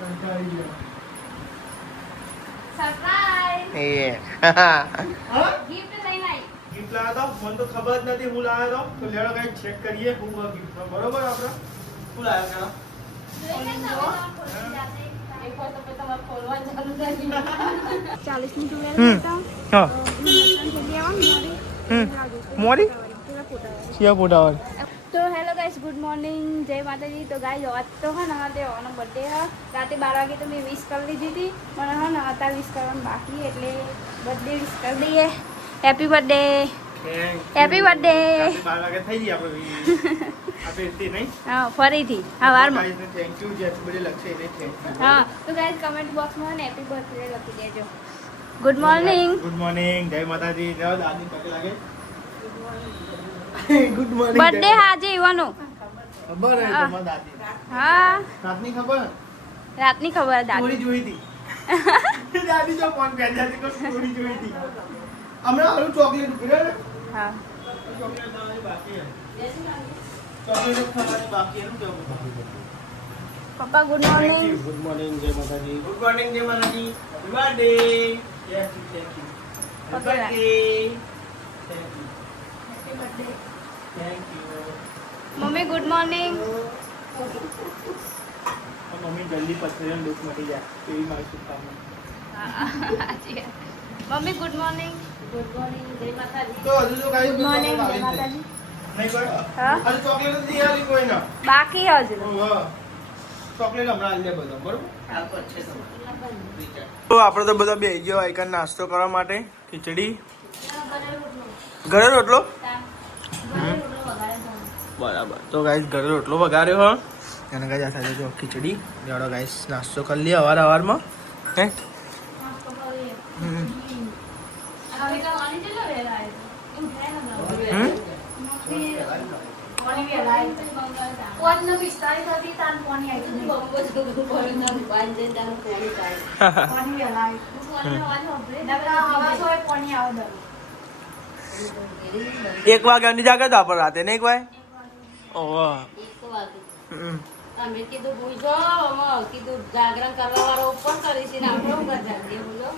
Surprise એ gift લઈને આવી. Gift લાવ્યો તો મને તો ખબર જ નથી હું લાવ્યો તો લેડો કઈ ચેક કરીએ હું ગિફ્ટ બરોબર આપણે શું લાવ્યો જોઈને તમે ખોલી જાતે. એક વાર તો પછી તમારે ખોલવાનું ચાલુ થઈ ગયું. 40 ની ટુવેલ હતા. હા મોરી શિયા પોટાવર તો હેલો ગાઈસ, ગુડ મોર્નિંગ, જય માતાજી. તો ગાઈસ આજ તો હા ને તે ઓનો બર્થડે હા રાતે 12 વાગે તો મેં વિશ કરી લીધી હતી, પણ હા ને અત્યારે વિશ કરવાનું બાકી એટલે બર્થડે વિશ કરી દઈએ. Happy birthday, happy birthday. 12 વાગે થઈ ગઈ આપણે આપણે એટલી નહીં હા ફરીથી હા વારમાં થેન્ક યુ જે બધી લખશે એને થેન્ક યુ. હા તો ગાઈસ કમેન્ટ બોક્સમાં ને હેપી બર્થડે લખી દેજો. ગુડ મોર્નિંગ, ગુડ મોર્નિંગ, જય માતાજી. જય દાદી પગે લાગે. Good morning. બર્થડે આજે ઈવાનો ખબર હે તમારી દાદી હા રાતની ખબર રાતની ખબર દાદી સ્ટોરી જોઈ હતી દાદી જો ફોન પે જાતી કો સ્ટોરી જોઈ હતી હમણાં આલું ચોકલેટ પીરે ને હા ચોકલેટ ખાવાની બાકી છે ચોકલેટ ખાવાની બાકી છે કેવું પપ્પા ગુડ મોર્નિંગ. ગુડ મોર્નિંગ, જય માતાજી. ગુડ મોર્નિંગ, જય માતાજી. Happy birthday. Yes thank you. Happy birthday. Thank you. Mummy good morning. Mummy જલ્દી પથરીનો દુઃખ મટી જાય એવી મારી શુભકામના. Mummy good morning. Good morning, જય માતાજી. તો હજુ તો કાઈ ગુડ મોર્નિંગ, જય માતાજી. નહીં કોઈ હા હજુ ચોકલેટ નથી દિયાલી કોઈ ના બાકી હજુ ઓહો ચોકલેટ હમણાં આલી દે બધો બરોબર તો આપણે તો બધા બેહી ગયો આઈકન નાસ્તો કરવા માટે ખીચડી ઘરે રોટલો બરાબર. તો ગાઈસ ઘરે રોટલો વઘાર્યો હો અને ગાઈસ આ સાથે જો ખીચડી જોડો ગાઈસ નાસ્તો કરી લઈએ હવારમાં હે એક વાગ્યાની જાગે તો આપણે રાતે નહીં ભાઈ ઓહો અમે કીધું ભૂજો કીધું જાગરણ કરવા વાળો ઉપર કરીશ ને આપણે ઉપર જાગીએ બોલો.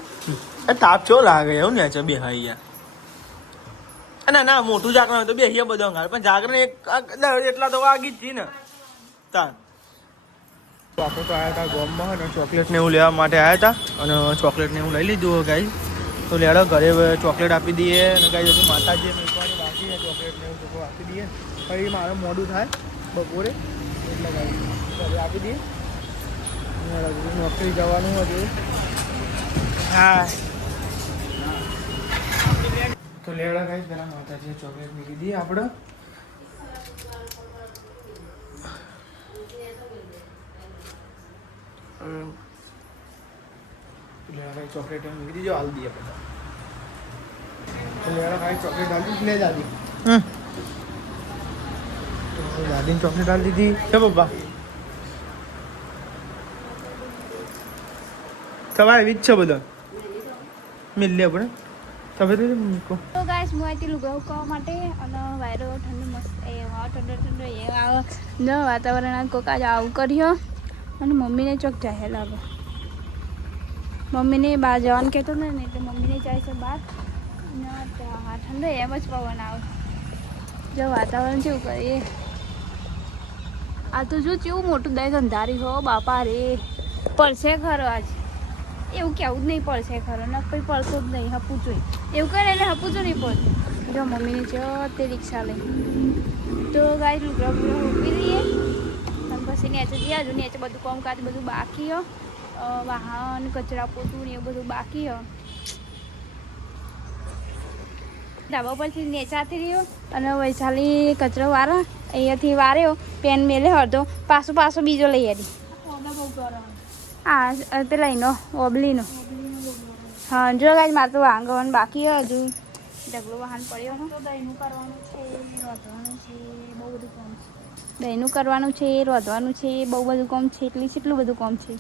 તાપ ચો લાગે એવું ને છે બે હાઈ ના ના મોટું જાગરણ હોય તો બેસીએ બધો અંગાર પણ જાગરણ એક એટલા તો વાગી જ છી ને તાર આપણે તો આવ્યા હતા ગોમમાં અને ચોકલેટ ને એવું લેવા માટે આવ્યા હતા અને ચોકલેટ ને એવું લઈ લીધું ગાઈ તો લેડો ઘરે ચોકલેટ આપી દઈએ અને ગાઈ હજુ માતાજી મૂકવાની બાકી છે ચોકલેટ ને એવું બધું આપી દઈએ પછી મારે મોડું થાય બપોરે એટલે ગાઈ ઘરે આપી દઈએ નોકરી જવાનું હતું હા તો લેડા ગાઈસ પેલા માતાજીએ ચોકલેટ મૂકી દઈએ આપણે લેડા ગાઈસ ચોકલેટ મૂકી દીજો હાલ દઈએ બધા તો લેડા ગાઈસ ચોકલેટ હાલ દીધી લે દાદી તો દાદીને ચોકલેટ હાલ દીધી છે પપ્પા સવારે એવી જ છે બધા મિલ લે આપણે તમે તો મૂકો. તો ગાઈસ હું અહીંથી લુગડા ઉકાવવા માટે અને વાયરો ઠંડુ મસ્ત એ ઠંડો ઠંડો એ આવે જો વાતાવરણ કોક આજે આવું કર્યો અને મમ્મીને ચોક જાય લાગે મમ્મીને બહાર જવાનું કહેતો ને એટલે મમ્મીને જાય છે બહાર અને હા ઠંડો એમ જ પવન આવે જો વાતાવરણ કેવું કરીએ આ તો જો કેવું મોટું દહીં અંધારી હો બાપા રે પડશે ખરો આજ એવું કેવું જ નહીં પડશે ખરો ને કોઈ પડતો જ નહીં હપું જોઈ એવું કરે એટલે હપું જો નહીં પડતું જો મમ્મીને જો તે રિક્ષા લઈ તો ગાય લુગડા બુગડા મૂકી દઈએ અને પછી નેચે જઈએ હજુ નેચે બધું કામકાજ બધું બાકી હો વાહન કચરા પોતું ને એવું બધું બાકી હો ધાબા પરથી નેચાથી રહ્યો અને વૈશાલી કચરો વારે અહીંયાથી વાર્યો પેન મેલે હળતો પાછો બીજો લઈ આવી હા પેલા એનો ઓબલીનો હા જો ગાય મારે તો વાંગવાનું બાકી હોય હજુ ઢગલો વાહન પડ્યો હોય તો દહીંનું કરવાનું છે રોધવાનું છે બહુ બધું કામ છે દહીંનું કરવાનું છે રોધવાનું છે બહુ બધું કામ છે એટલું બધું કામ છે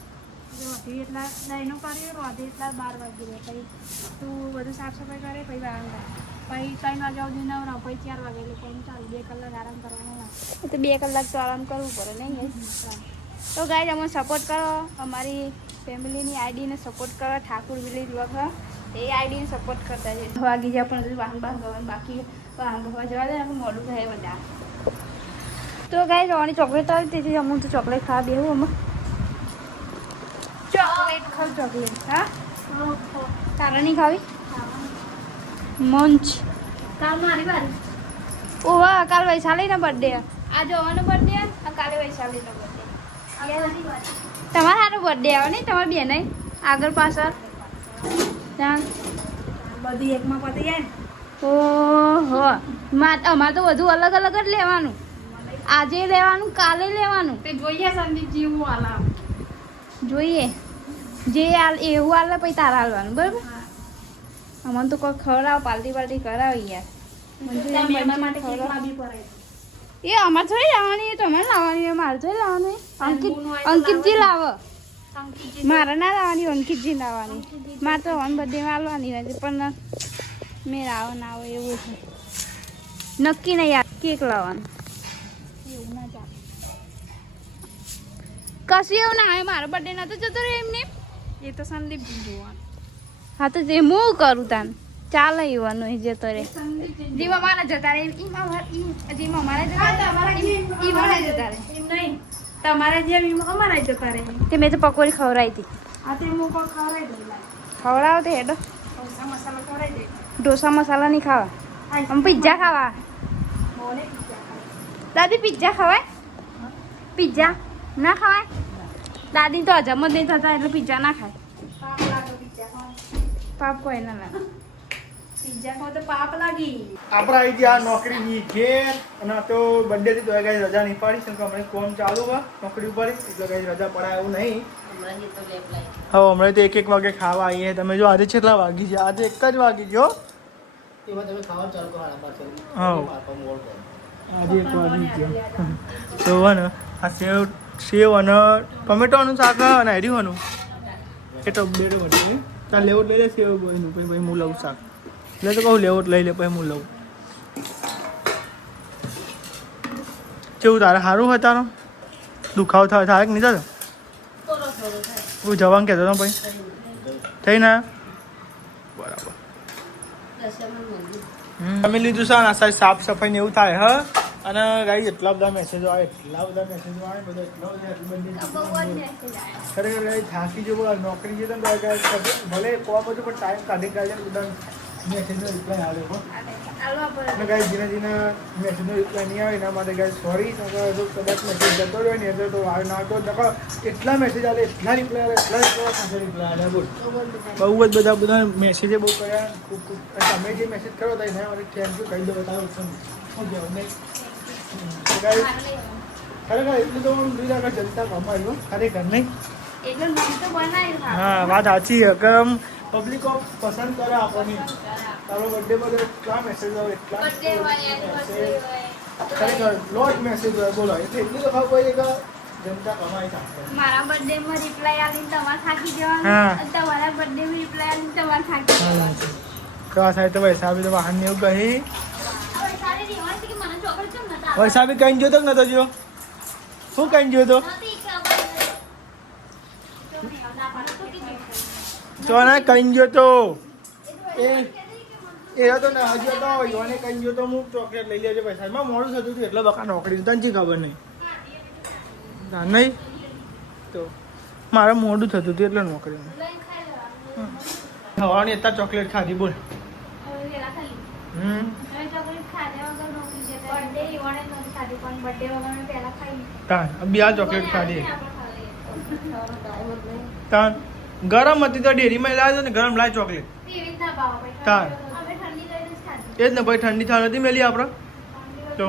રોધી એટલા દહીંનું કર્યું રોધી એટલા 12 વાગી રહે પછી તું બધું સાફ સફાઈ કરે પછી વાંગા પછી 3 વાગ્યા સુધી નવરા પછી 4 વાગે એટલે કોમ ચાલુ 2 કલાક આરામ કરવાનો લાગે તો 2 કલાક તો આરામ કરવું પડે નહીં તો ગાઈઝ અમને સપોર્ટ કરો, અમારી ફેમિલીની આઈડીને સપોર્ટ કરો, ઠાકુર વિલેજ વ્લોગ એ આઈડીને સપોર્ટ કરતા છે. વાગી જાય પણ વાહન બાહન ગવાનું બાકી વાહન ગવા જવા દે ને મોડું થાય બધા. તો ગાઈઝ જવાની ચોકલેટ આવી તેથી અમુક તો ચોકલેટ ખાવા બેવું અમે ચોકલેટ ખાવ ચોકલેટ. હા તારે નહીં ખાવી મંચ કાલ મારી વારી. ઓહ કાલ વૈશાલીનો બર્થડે આ જોવાનો બર્થડે અને કાલે વૈશાલીનો બર્થડે. તમારે સારો બર્થડે આવે નહીં તમારી બેન આગળ પાછળ ત્યાં બધી એકમાં પતી જાય ને. ઓહો અમારે તો બધું અલગ અલગ જ લેવાનું. આજે લેવાનું કાલે લેવાનું તે જોઈએ સંદીપજી હું આલા જોઈએ જે એવું હાલે પછી તારા હાલવાનું બરાબર. અમને તો કોઈ ખવડાવ પાર્ટી કરાવી યાર. મહેમાન માટે કેક લાવવી પડે. એ અમારે થોડી લાવવાની એ તમારે લાવવાની હોય મારે થોડી લાવવાની. અંકિતજી લાવો મારે ના લાવવાની અંકિતજી લાવવાની. મારે તો વન બર્થડેમાં લાવવાની હોય છે પણ મેં લાવો ના આવે એવું છે નક્કી નહીં યાર કેક લાવવાનું એવું ના ચાલે. કશું એવું ના આવે મારો બર્થડે નતો જતો રહ્યો એમને એ તો સંદીપજી જોવાનું. હા તો જે હું કરું તાન ચાલે એવાનું એ જતો રહે જેમાં મારા જતા રહે જેમાં મારા જતા રહે એમ નહીં તમારે જેમ એમ અમારા જતા રહે. તે મેં તો પકોડી ખવડાવી હતી. આ તે હું કોઈ ખવડાવી દઉં લાય. ખવડાવો તે હેડો પૈસા મસાલા ખવડાવી દે. ઢોસા મસાલા નહીં ખાવા આમ પિઝા ખાવા. મોને પીઝા ખાય. દાદી પિઝા ખવાય પિઝા ના ખવાય. દાદી તો હજમ જ નહીં થતા એટલે પિઝા ના ખાય. પાપ લાગે પીઝા ખાય. પાપ કોઈ ના લાગે. પીઝા ખાવ તો પાપ લાગી. આપણે આવી ગયા નોકરીની ઘેર અને આ તો બર્થડે થી તો કઈ રજા નહીં પાડી કેમ કે હમણાં કોમ ચાલુ હોય નોકરી ઉપર એટલે કઈ રજા પડાય એવું નહીં. હવે હમણાં તો એક વાગે ખાવા આવીએ. તમે જો આજે કેટલા વાગી છે? આજે 1 જ વાગી ગયો. આજે 1 વાગી ગયો. તો ને આ સેવ અને ટમેટોનું શાક અને હેર્યું એ તો બેડો બની ચાલ લેવો લઈ લે સેવ બોયનું પછી હું લઉં શાક એટલે તો કહું લેવો લઈ લે પછી હું લઉં. કેવું તારે સારું હોય તારો દુખાવો થાય કે નહીં થતો? હું જવાનું કહેતો હતો ભાઈ થઈ ના બરાબર. તમે લીધું છે ને સાફ સફાઈ ને એવું થાય હ. અને ગાઈ એટલા બધા મેસેજો આવે બધા ખરેખર ગાઈ થાકી જવું નોકરી જતો ને ભલે કોવા બધું પણ ટાઈમ કાઢી કાઢીને બધા મેસેજનો રિપ્લાય આવ્યો અને ગાઈ જીના જીના મેસેજનો રિપ્લાય નહીં આવે એના માટે ગાઈ સોરી કદાચ મેસેજ જતો રહ્યો ને તો આવે ના તો એટલા મેસેજ આવે એટલા રિપ્લાય આવે એટલા સાથે રિપ્લાય આવે બોલ બહુ જ બધા મેસેજે બહુ કર્યા ખૂબ તમે જે મેસેજ કરો તો એના માટે થેન્ક યુ કહી દો બતાવો શું કહેવું નહીં. ખરેખર એટલું તો જનતા કમાયું ખરેખર નહીં. હા વાત સાચી છે કે પબ્લિકો પસંદ કરે આપણને. તારો બર્થડે પર એટલા મેસેજ આવે એટલા ખરેખર લોટ મેસેજ હોય બોલો એટલે એટલું તો ખબર પડી કે જનતા કમાઈ શકે. મારા બર્થડે માં રિપ્લાય આવીને તમારે થાકી જવાનું તમારા બર્થડે માં રિપ્લાય આવીને તમારે થાકી જવાનું. કવા સાહેબ તો વૈસાબી તો વાહન ને એવું કહી વૈસાબી કઈ જોતો કે નતો જો શું કઈ જોતો તો ના કઈ જોતો એ હતો ને હજુ તો યોને કઈ જોતો હું ચોકલેટ લઈ લેજો પૈસા માં મોડું થતું હતું એટલે બકા નોકરી તને ખબર નહીં નહીં તો મારે મોડું થતું હતું એટલે નોકરીમાં હવાની અત્યારે ચોકલેટ ખાધી બોલ. બે ચોકલેટ ખાધી તાન ગરમ હતી તો ડેરીમાં લાવ્યો ને ગરમ લાવી ચોકલેટ તાન એ જ ને ભાઈ ઠંડી થાળ નથી મેલી આપણે તો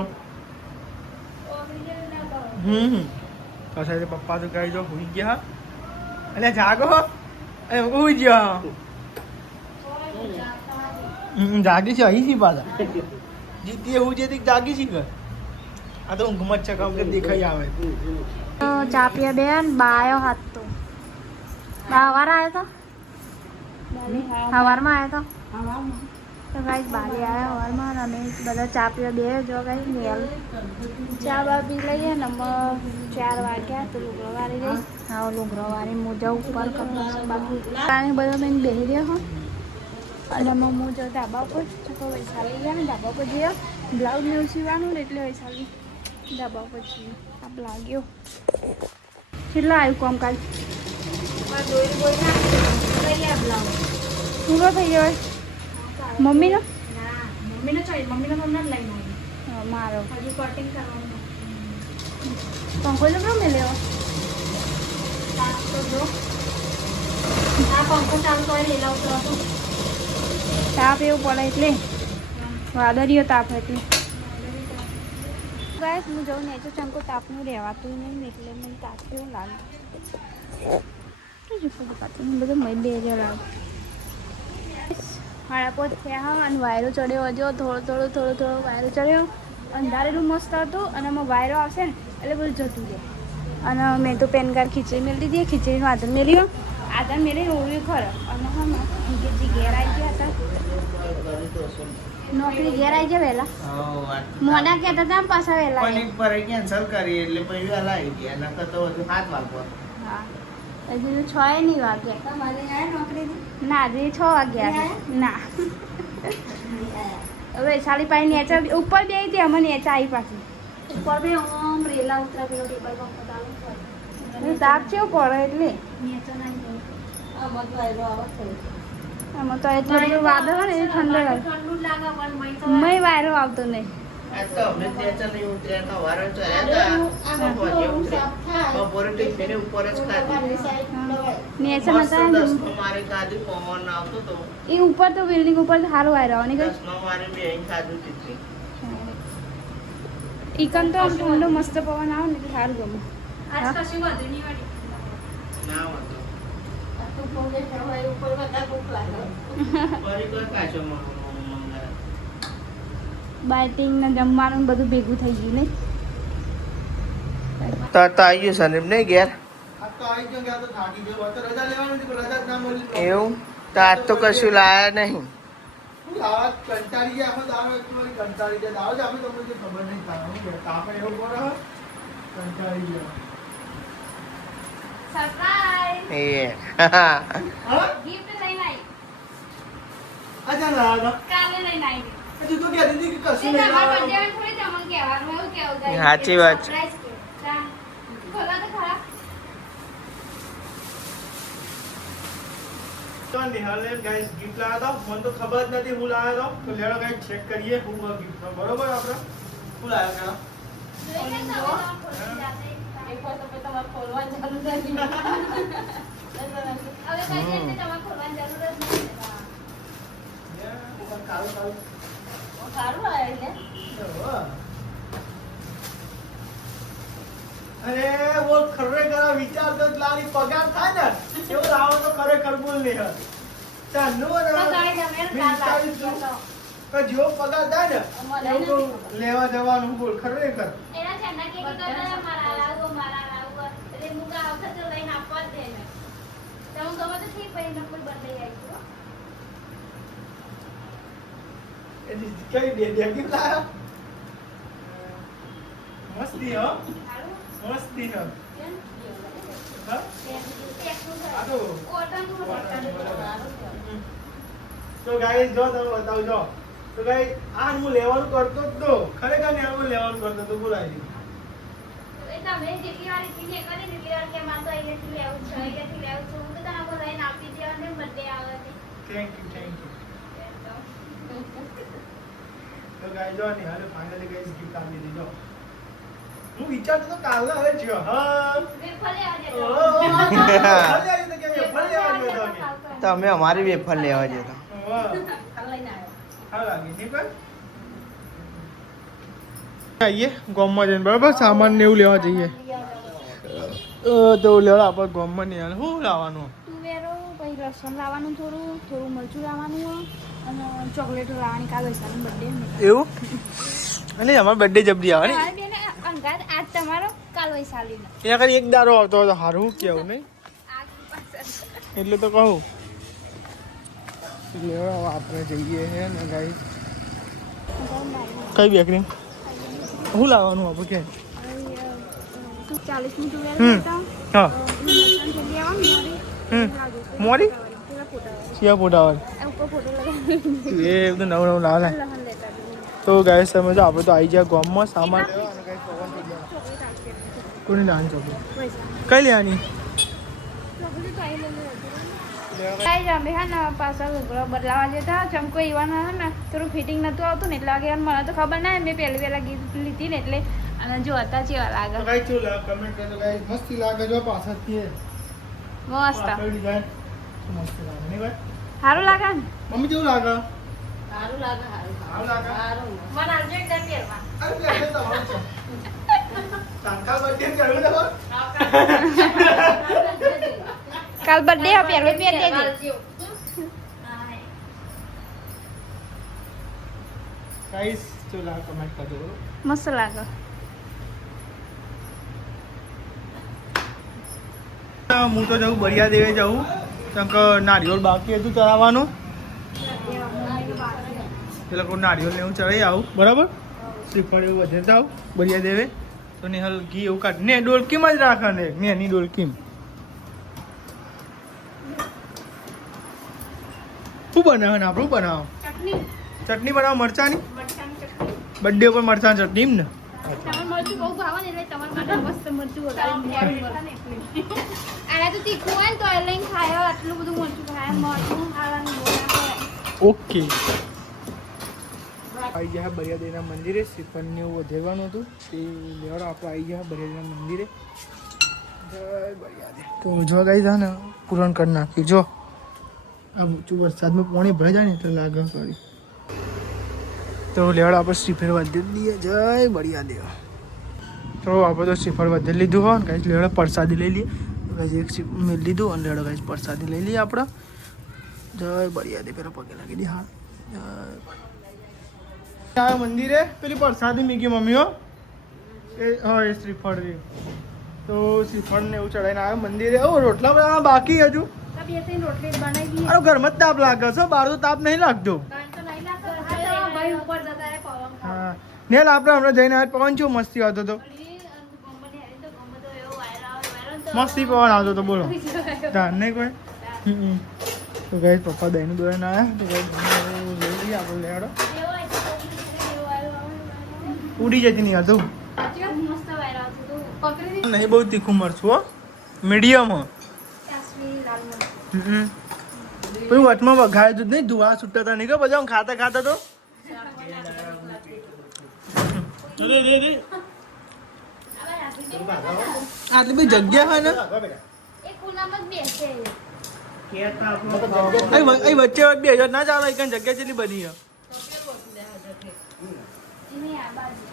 પછી પપ્પા તો ગાઈ જો હોઈ ગયા અને જાગો અને હોઈ ગયા જાગી છે અહીં પાછા જીતી એવું છે જાગી છે ઘર આ તો ઊંઘમાં જ છે કામ કે દેખાઈ આવે. ચા પીયા બેન બાયો હાથ તો સવાર આવ્યો તો સવારમાં આવ્યો તો તો ગાઈસ બારે આવ્યા હવારમાં અને બધા ચા પીવા બે જો ગાઈસ મેલ ચા બા પી લઈએ ને 4 વાગ્યા તો લુગડો વાળી લઈશ. હા લુગડો વાળી મોજા ઉપર કપડા બાકી પાણી બધો મેં બેસી રહ્યો હો અને હું જો ધાબા પર તો વૈશાલી ગયા ને ધાબા પર જઈએ બ્લાઉઝ ને સીવાનું ને એટલે વૈશાલી ધાબા પર જઈએ આ લાગ્યો કેટલા આવ્યું કામકાજ પૂરો થઈ ગયો મમ્મીનો મમ્મીનો ચોઈસ મમ્મીનો તમને જ લઈને આવી મારો હજી કટિંગ કરવાનું પંખો તો કેમ લેવો તો જો આ પંખો ચાલુ કરી લેલા ઉતરો તો તાપ એવું પડે એટલે વાદળીઓ તાપ એટલે ગાઈસ હું જઉં ને તો ચંકો તાપનું રહેવાતું નહીં એટલે મને તાપ એવું લાગે બધું મય બે હજાર લાગે હાડા પોત થયા હા અને વાયરો ચડ્યો હજો થોડો વાયરો ચડ્યો અંધારેલું મસ્ત હતું અને એમાં વાયરો આવશે ને એટલે બધું જતું રહે અને મેં તો પેન કાર્ડ ખીચડી મેળવી દીધી ખીચડીનું આદર મેળ્યો આદર મેળવી ઓળ્યું ખરો અને હા જે ઘેર આવી ગયા હતા નોકરી ઘેર આવી ગયા વહેલા મોડા કહેતા હતા પાછા વહેલા પણ એક પર કેન્સલ કરી એટલે પછી વહેલા આવી ગયા નકર તો હજુ 7 વાગવા હા હજુ 6 નહીં વાગ્યા તમારે આયા નોકરી ના હજી 6 વાગ્યા ના હવે સાડી પાઈ નેચા ઉપર બે હતી અમે નેચા આવી પાછી ઉપર બે ઓમ રેલા ઉતરા પેલો ટેબલ પંખો ચાલુ કરે તાપ કેવું પડે એટલે નીચે નાઈ આ બધું આયરો આવત છે આમાં તો એટલું બધું વાદળ હોય ને એ ઠંડો લાગે ઠંડુ લાગે પણ મય તો મય વાયરો આવતો નહીં આ તો અમે ત્યાં ચાલે ઉતર્યા તો વારો ચડ્યા હતા બપોરે ટિફિને ઉપર જ ખાધી નેચા હતા ને દસમાં મારે ખાધું પવન આવતો તો એ ઉપર તો બિલ્ડિંગ ઉપર તો સારું વાયરો આવે ને કઈ દસમાં મારે બે ખાધું ટિફિન ઈકન તો આમ ઠંડો મસ્ત પવન આવે ને એટલે સારું ગમે આજ કશું વધુ નહીં વાળી ના વાંધો તો પોગે હોય ઉપર બધા ભૂખ લાગે ફરી કોઈ કાચો મંગાવ્યો બાઇટિંગ ને જમવાનું ને બધું ભેગું થઈ ગયું ને તો આવી ગયું સંદીપ ને ઘેર એવું તો આજ તો કશું લાયા નહીં સરપ્રાઈઝ એ ગિફ્ટ લઈને આવી અચ્છા લાયા કાલે લઈને આવી તું તો કહેતી હતી કે કશું નહીં તમારા લાવવાનું. બર્થડે થોડી તમને કહેવાનું એવું કેવું ગાઈ સાચી વાત છે. ખોલા તો ખરા તો નિહાલને ગાઈસ ગિફ્ટ લાવ્યા હતા મને તો ખબર જ નથી હું લાવ્યો હતો તો લેડો ગાઈસ ચેક કરીએ હું ગિફ્ટ બરોબર આપણે શું લાવ્યા એકવાર તો તમારે ખોલવાની જરૂર નથી હવે કઈ રીતે તમારે ખોલવાની જરૂર જ નથી કાળું સારું આવે એટલે અરે वो खरेखर विचार तो लाली पगार था ना એવું લાવો તો ખરેખર બોલ ને ચાલુ તો ગાઈ તમે તો જો પગાર થાય ને એવું તો લેવા જવાનું બોલ ખરેખર એના ચંદા કે મારા લાવો એટલે મુકા આવશે તો લઈને આપવા જ દે ને તમે ગમે તો ઠીક ભાઈ નકલ બદલાઈ આવી છો એની કઈ દે ગિફ્ટ લાયા મસ્તી હો સારું મસ્તી હો કેમ હા આ તો તો ગાઈસ જો તમે બતાવજો તો ગાઈસ આ હું લેવાનું કરતો જ તો ખરેખર ને હું લેવાનું કરતો તો બોલાવી તમે જેટલી વાર ઇતની કરી એટલી વાર કે મારે તો અહીંયાથી લેવું છે અહીંયાથી લેવું છે હું તો તને બોલાવીને આપી દેવાને બર્થડે આવે છે થેન્ક યુ તો ગાઈસ જો ને હાલે ફાઇનલી ગાઈસ ગિફ્ટ આપી દીધો હું વિચારતો તો કાલે હવે જો હા વેફર લેવા જજો તમે અમારી વેફર લેવા જતા લઈને આવ્યો હા લાગી નહીં પણ આઈએ ગામમાં જઈને બરાબર સામાન ને એવું લેવા જઈએ તો લેવા આપણે ગામમાં નહીં આવે શું લાવવાનું તુવેરો પછી લસણ લાવવાનું થોડું મરચું લાવવાનું અને ચોકલેટો લાવવાની કાલ વૈશાલી બર્થડે એવું અને અમારો બર્થડે જબરી આવે ને અંગાત આજ તમારો કાલ વૈશાલીનો એના કરી એક દારો આવતો હતો સારું કેવું નહીં એટલે તો કહું લેવા આપણે જઈએ હે ને ગાઈસ કઈ બેકરી શું લાવવાનું આપણે કે 40 ની હા મોરી સિયા પોટાવર એ બધું નવું નવું લાવે તો ગાઈસ તમે જો આપણે તો આવી જાય ગામમાં સામાન લેવા અને ગાઈસ પવન થઈ જાય કોની નાની ચોકડી કઈ લેવાની અમે હા ને પાછા લુગડો બદલાવા જતા ચમકો એવાના ને થોડું ફિટિંગ નતું આવતું ને એટલે વાગે મને તો ખબર ના મેં પહેલી લીધી ને એટલે અને જો હતા ચેવા લાગે ગાઈસ જો કમેન્ટ કરજો ગાઈસ મસ્તી લાગે જો પાછળથી મસ્ત મસ્ત લાગે નહીં ભાઈ સારું લાગે ને મમ્મી કેવું લાગે સારું લાગે સારું લાગે મને આજે એક દર પહેરવા અરે લે તમારું છે કાકા બર્થડે કર્યું ને કાલ બર્થડે હે પહેલો પહેર દેજે ગાઈસ જો લા કમેન્ટ કરજો મસ્ત લાગે હું તો જાઉં બરિયા દેવે જાઉં કેમ કે નારિયેળ બાકી હતું ચડાવવાનું એ લોકો નારિયેળ ને એવું ચડાવી આવું બરાબર શ્રીફળ એવું વધે આવું બરિયા દેવે તો ને હલકી એવું કાઢ ને ડોલકીમાં જ રાખે ને એની ડોલકીમ શું બનાવે ને આપણું બનાવો ચટણી બનાવો મરચાની બર્થડે ઉપર મરચાની ચટણી ને તમારે મરચું બહુ ભાવે ને એટલે તમારા માટે મસ્ત મરચું વગાડી આને તો તીખું હોય ને તો એ લઈને ખાય આટલું બધું મરચું ખાય મરચું ખાવાનું બોલા ઓકે આવી ગયા બરિયા દેવીના મંદિરે શ્રીફળને એવું વધેરવાનું હતું તે લેવડો આપણે આવી ગયા બરિયા દેવીના મંદિરે જય બરિયા દે તો જો ગાઈ જા ને પૂરણ કરી નાખ્યું જો આ વરસાદમાં પાણી ભરાઈ જાય ને એટલે લાગે કરી તો લેવડો આપણે શ્રીફળ વધેરી દઈએ જય બરિયા દેવ તો આપણે તો શ્રીફળ વધેરી લીધું હોય ને કાંઈ લેવડો પ્રસાદી લઈ લઈએ ગાઈસ એક મેં લીધું અને લેવડો ગાઈસ પ્રસાદી લઈ લઈએ આપણે જય બરિયા દે પેલા પગે લાગી દે હા જય મંદિરે પેલી પ્રસાદી મીકી મમ્મીઓ એ હા એ શ્રીફળ રે તો શ્રીફળ ને એવું ચડાવીને આવ્યો મંદિરે ઓ રોટલા બનાવવા બાકી હજુ બે ત્રણ રોટલી બનાવી દી અરે ઘરમાં જ તાપ લાગે છે બહાર તો તાપ નહીં લાગતો તો નહીં લાગતો હા ભાઈ ઉપર જતા રહે પવન હા નેલ આપણે હમણાં જઈને આવે પવન ચો મસ્તી આવતો હતો મસ્તી પવન આવતો હતો બોલો ધ્યાન નહીં કોઈ તો ગઈ પપ્પા દહીંનું દોરાઈને આવ્યા તો ગઈ લઈ લઈએ આપણે લેવાડો ઉડી જતી નહીં હતું મસ્ત વાયર આવતું તો પકડી નહીં બહુ તીખું મરચું હો મીડિયમ હો કાશ્મીરી લાલ મરચું પછી વચમાં વઘારે દૂધ નહીં ધુવા છૂટતા હતા નહીં કે બધા ખાતા ખાતા તો આટલી બધી જગ્યા હોય ને એ ખુલ્લામાં જ બેસે અહીં વચ્ચે બે હજાર ના ચાલે એક જગ્યા જેટલી બની એને આ બાજુ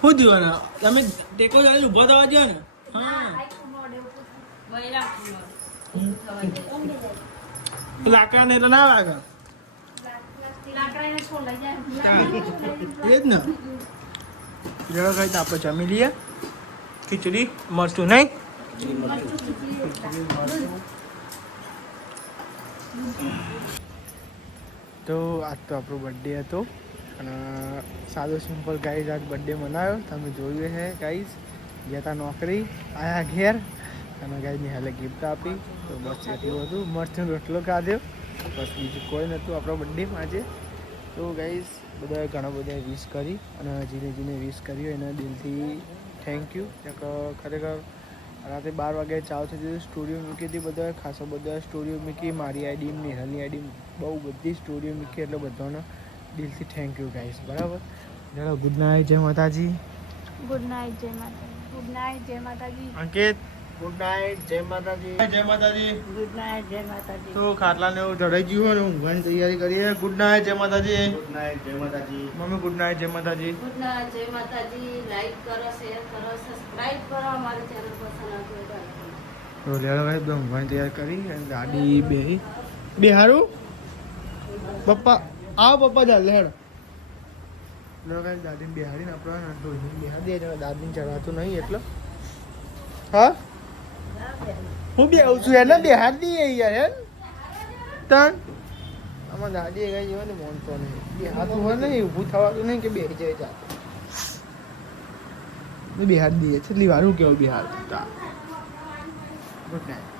શું દીવાના તમે ટેકો ચાલી ઉભા થવા દો ને હા લાકડા ને એટલે ના લાગે એ જ ને જરા કઈ તો આપણે જમી લઈએ ખીચડી મરચું નહીં તો આજ તો આપણો બર્થડે હતો અને સાદો સિમ્પલ ગાઈઝ આજ બર્થડે મનાવ્યો તમે જોયું હે ગાઈઝ ગયા હતા નોકરી આયા ઘેર અને ગાઈઝની હાલે ગિફ્ટ આપી તો બસ એટલું હતું મરચું રોટલો ખાધ્યો બસ બીજું કોઈ નહોતું આપણો બર્થડે આજે તો ગાઈઝ બધાએ ઘણા બધા વિશ કરી અને જેને વિશ કર્યું એના દિલથી થેન્ક યુ ખરેખર રાતે 12 વાગે ચાલુ થઈ ગયું સ્ટોરીઓ મૂકી હતી બધાએ ખાસો બધા સ્ટોરીઓ મૂકી મારી આઈડી નિહાલની આઈડી બહુ બધી સ્ટોરીઓ મૂકી એટલે બધાનો દિલથી થેન્ક યુ ગાઈસ બરાબર ચલો ગુડ નાઇટ જય માતાજી ગુડ નાઇટ જય માતાજી ગુડ નાઇટ જય માતાજી અંકિત ગુડ નાઇટ જય માતાજી જય માતાજી ગુડ નાઇટ જય માતાજી તો ખાટલાને એવું ચડાઈ ગયું હોય ઊંઘવાની તૈયારી કરીએ ગુડ નાઇટ જય માતાજી ગુડ નાઇટ જય માતાજી મમ્મી ગુડ નાઇટ જય માતાજી ગુડ નાઇટ જય માતાજી લાઈક કરો શેર કરો સબસ્ક્રાઇબ કરો અમારી ચેનલ પસંદ આવતું હોય તો તો લેડો ભાઈ એકદમ ઊંઘવાની તૈયારી કરી અને ગાડી બે હારું પપ્પા આવો પપ્પા ચાલ લેડ દાદીને બિહાડીને આપણે ઢોલની બિહાડી દે દાદીને ચડાવતું નહીં એટલે હા હું બે આવું છું એને બિહાર દઈએ યાર હે તન આમાં દાદી કઈ હોય ને મોનતો નહીં બે હાથ હોય નહીં ઊભું થવાનું નહીં કે બે જાય જાતે બે હાથ દઈએ છેલ્લી વાર હું કેવું બે હાથ ગુડ નાઇટ